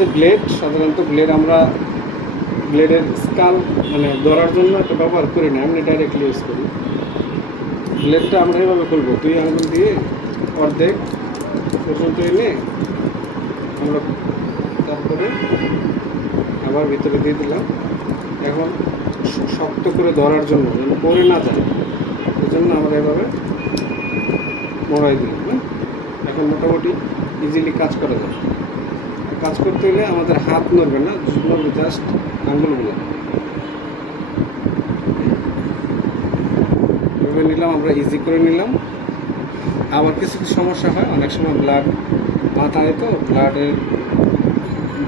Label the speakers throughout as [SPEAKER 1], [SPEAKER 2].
[SPEAKER 1] যে ব্লেড সাধারণত ব্লেড আমরা ব্লেডের স্কাল মানে ধরার জন্য এটা ব্যবহার করি না এমনি ডাইরেক্টলি ইউজ করি। ব্লেডটা আমরা এভাবে খুলবো, দুই আঙুল দিয়ে অর্ধেক পর্যন্ত এনে আমরা তারপরে আবার ভিতরে দিয়ে দিলাম। এখন শক্ত করে ধরার জন্য, যেন পড়ে না যায় এই জন্য আমরা এভাবে মোড়াই দিলাম হ্যাঁ? এখন মোটামুটি ইজিলি কাজ করা যায়। কাজ করতে হলে আমাদের হাত নড়বে না নড়বে জাস্ট আঙ্গুলগুলো এভাবে নিলাম আমরা ইজি করে নিলাম। আবার কিছু কিছু সমস্যা হয় অনেক সময় ব্লাড মাথায় তো ব্লাডের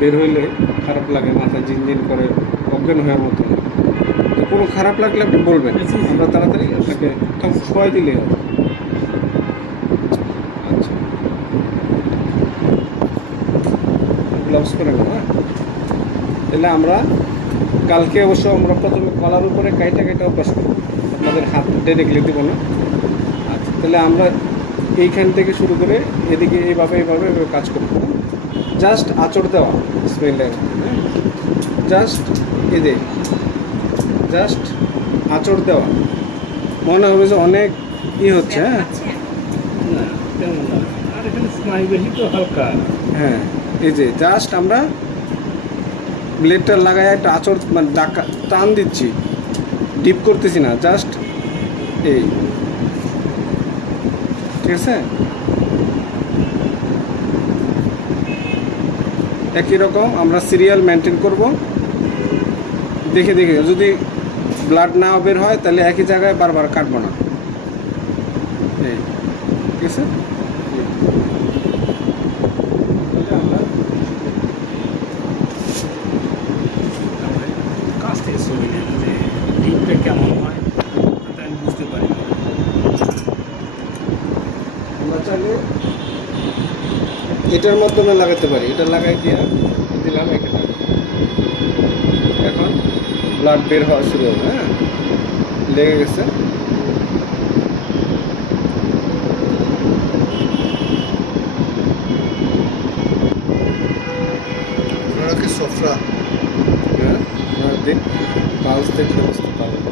[SPEAKER 1] বের হইলে খারাপ লাগে মাথা জিনজিন করে অজ্ঞান হওয়ার মতো। তো কোনো খারাপ লাগলে আপনি বলবেন আমরা তাড়াতাড়ি আপনাকে শোয়াই দিলেই হবে আচ্ছা গ্লাভস করে নেব হ্যাঁ? তাহলে আমরা কালকে অবশ্য আমরা প্রথমে কলার উপরে কাইটা কাইটা অভ্যাস করব। আপনাদের হাত ডাইরেক্টলি দেবো না। আচ্ছা তাহলে আমরা এইখান থেকে শুরু করে এদিকে এইভাবে এইভাবে এইভাবে কাজ করব জাস্ট আচর দেওয়া স্মেলের জাস্ট এদে জাস্ট আচর দেওয়া। মনে হবে যে অনেক ই হচ্ছে হ্যাঁ?
[SPEAKER 2] না না আর এখানে তো হালকা।
[SPEAKER 1] হ্যাঁ এই যে জাস্ট আমরা ব্লেডটা লাগাই একটা আচর মানে ডাকা, টান দিচ্ছি। ডিপ করতেছি না জাস্ট এই। ঠিক আছে? একই রকম আমরা সিরিয়াল মেনটেন করব। দেখে দেখে, যদি ব্লাড না বের হয়, তাহলে একই জায়গায় বারবার কাটবো না। ঠিক আছে তাহলে আমরা
[SPEAKER 2] তারপরে কাছ থেকে ছবি নেন যে ডিপটা কেমন হয় তাতে আমি বুঝতে পারি
[SPEAKER 1] আমরা চাইলে এটার মাধ্যমে লাগাতে পারি। এটা লাগাই দিয়ে দিলাম এখানে। এখন ব্লাড বের হওয়া শুরু হবে হ্যাঁ? লেগে গেছে।
[SPEAKER 3] সফরা?
[SPEAKER 1] হ্যাঁ দেখলে বুঝতে পারবেন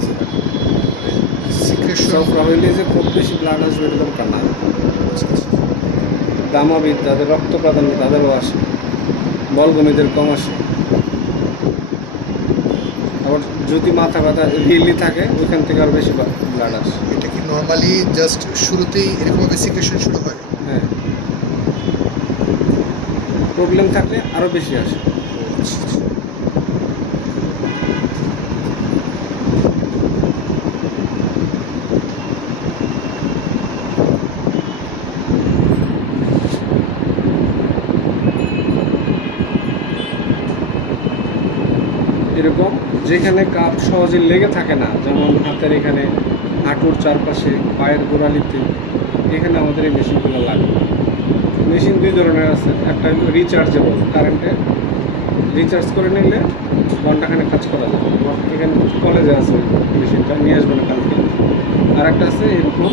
[SPEAKER 3] সিক্রেশন
[SPEAKER 1] সব হইলে যে খুব বেশি ব্লাড আসবে এরকম তা না দামাবিদ তাদের রক্ত প্রাধান্য তাদেরও আসে। বলভূমিদের কম আসে। আবার যদি মাথা ব্যথা রিয়েলি থাকে ওইখান থেকে আর বেশি ব্লাড আসে।
[SPEAKER 3] এটা কি নর্মালি জাস্ট শুরুতেই এরকমভাবে সিক্রেশন শুরু হয়?
[SPEAKER 1] হ্যাঁ। প্রবলেম থাকলে আরও বেশি আসে। এরকম যেখানে কাপ সহজে লেগে থাকে না যেমন হাতের এখানে হাঁটুর চারপাশে পায়ের গোড়ালিতে এখানে আমাদের এই মেশিনগুলো লাগে। মেশিন দুই ধরনের আছে একটা রিচার্জেবল কারেন্টে রিচার্জ করে নিলে ঘন্টাখানে কাজ করা যায়। এখানে কলেজে আছে মেশিনটা নিয়ে আসবে না কালকে। আর একটা আছে এরকম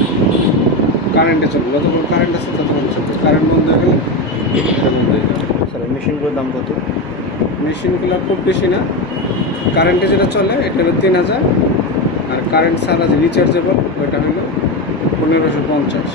[SPEAKER 1] কারেন্টে চলবে যতক্ষণ কারেন্ট আছে ততক্ষণ চলবে কারেন্ট বন্ধ হয়ে গেলে এটা বন্ধ হয়ে যাবে।
[SPEAKER 4] স্যার মেশিনগুলোর দাম কত?
[SPEAKER 1] মেশিনগুলো খুব বেশি না। কারেন্টে যেটা চলে, এটা হলো তিন হাজার। আর কারেন্ট ছাড়া যে রিচার্জেবল ওইটা হলো পনেরোশো পঞ্চাশ।